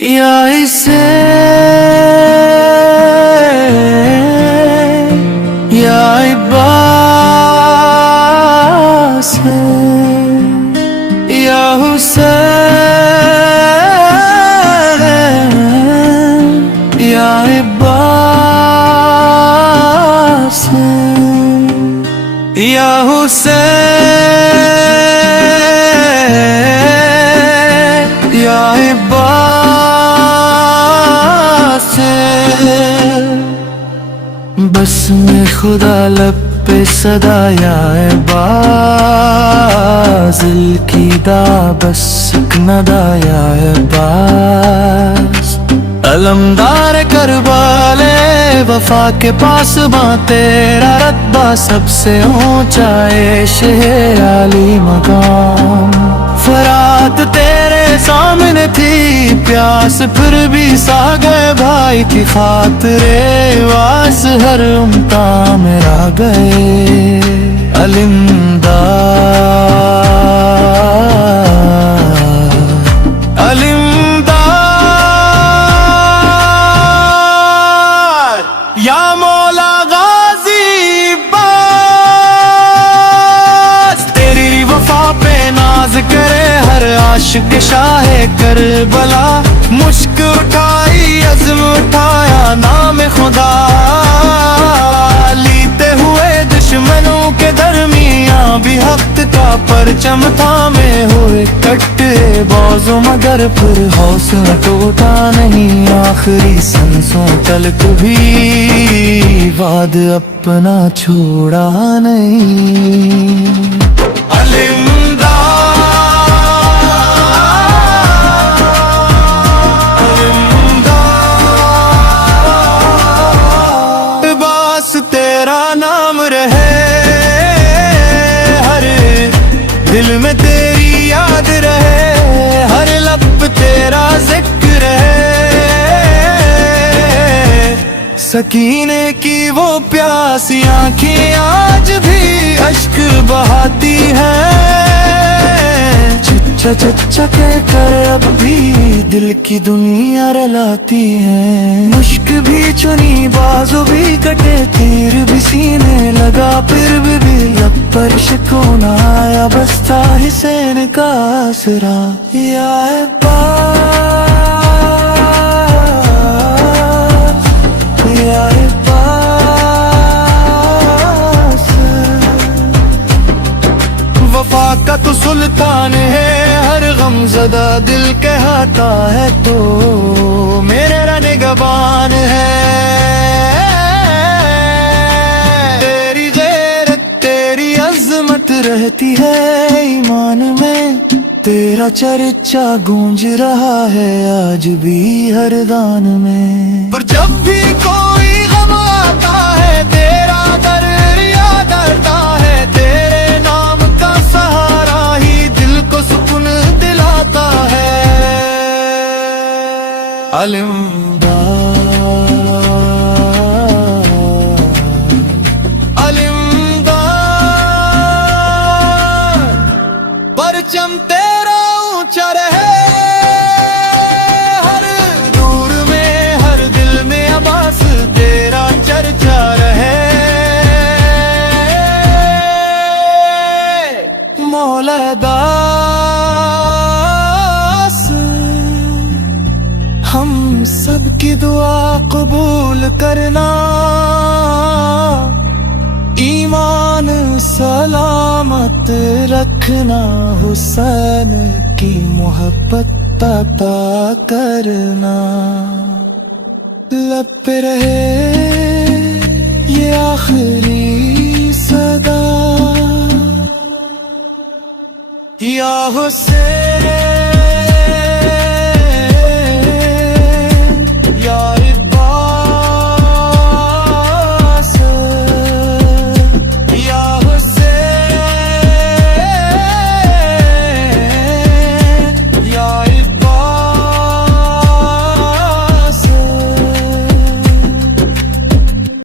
या इसे या इब्बास है या हुसैन या इब्बास है या हुसैन या इब्बास है। बस में खुदा लब पे सदा या इब्बास की दा बस नदा या इब्बास अलमदार करबाले वफा के पास तेरा रत्बा सबसे ऊंचा शेर आली मकाम। फरात तेरे सामने थी प्यास फिर भी सा गए भाई की खातरे वास हर उम्ता मेरा गए अलिंदा या मौला गाजी बास तेरी वफा पे नाज करे हर आशिक शाहे करबला। मुश्क उठाई अज़्म उठाया नाम खुदा लीते हुए दुश्मनों के दरमियां भी हक़ का परचम थामे हुए कट्टे बाज़ो मगर फिर हौसला टूटा नहीं आखिरी सांसों तलक भी वाद अपना छोड़ा नहीं। अलिंदा अलिंदा बास तेरा नाम रहे हर दिल में तेरी याद रहे हर लब तेरा जिक्र है। सकीने की वो प्यासी आँखें आज भी अश्क बहाती हैं चच्चा चच्चा कहकर अब भी दिल की दुनिया रलाती है। मुश्क भी चुनी बाजू भी कटे तीर भी सीने लगा फिर भी लब पर शिकून आया बस था हुसैन का आसरा या वफा का तो सुल्तान है हर गमज़दा दिल कहता है तो मेरे निगहबान है। तेरी गैरत तेरी अज़मत रहती है ईमान में तेरा चर्चा गूंज रहा है आज भी हर दान में। पर जब भी कोई गम आता है तेरा दर्द याद आता है तेरे नाम का सहारा ही दिल को सुकून दिलाता है। अलिंदा अलिंदा परचम तेरा ऊंचा रहे हर दूर में हर दिल में अब्बास तेरा चर्चा रहे। मौला दास हम सब की दुआ कबूल करना ईमान सलामत रखना हुसैन की मोहब्बत अता करना। लब पे रहे ये आखिरी सदा या हुसैन।